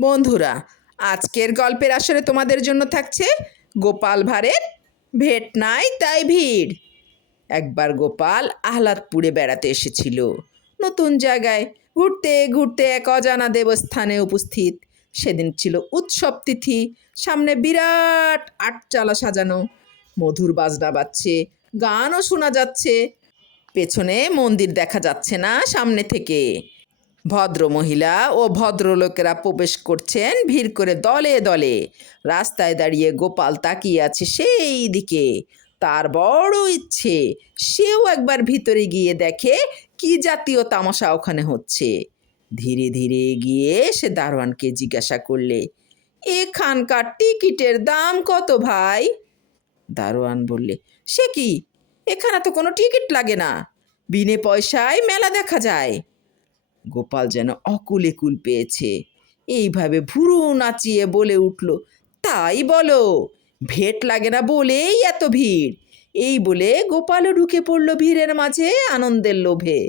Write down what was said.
বন্ধুরা, আজকের গল্পের আসরে তোমাদের জন্য থাকছে গোপাল ভাঁড়ের ভেট নাই তাই ভিড়। একবার গোপাল আহ্লাদপুরে বেড়াতে এসেছিল। নতুন জায়গায় ঘুরতে ঘুরতে এক অজানা দেবস্থানে উপস্থিত। সেদিন ছিল উৎসব তিথি। সামনে বিরাট আটচালা সাজানো, মধুর বাজনা বাজছে, গানও শোনা যাচ্ছে। পেছনে মন্দির দেখা যাচ্ছে না সামনে থেকে। ভদ্রমহিলা ও ভদ্রলোকেরা প্রবেশ করছেন ভিড় করে দলে দলে। রাস্তায় দাঁড়িয়ে গোপাল তাকিয়ে আছে সেই দিকে। তার বড় ইচ্ছে সেও একবার ভিতরে গিয়ে দেখে কি জাতীয় তামাশা ওখানে হচ্ছে। ধীরে ধীরে গিয়ে সে দারোয়ানকে জিজ্ঞাসা করলে, এখানকার টিকিটের দাম কত ভাই? দারোয়ান বললে, সে কি, এখানে তো কোনো টিকিট লাগে না, বিনে পয়সায় মেলা দেখা যায়। গোপাল যেন অকুলে কুল পেয়েছে। এইভাবে ভুরু নাচিয়ে বলে উঠল, তাই বলো, ভেট লাগে না বলেই এত ভিড়। এই বলে গোপালও ঢুকে পড়ল ভিড়ের মাঝে আনন্দের লোভে।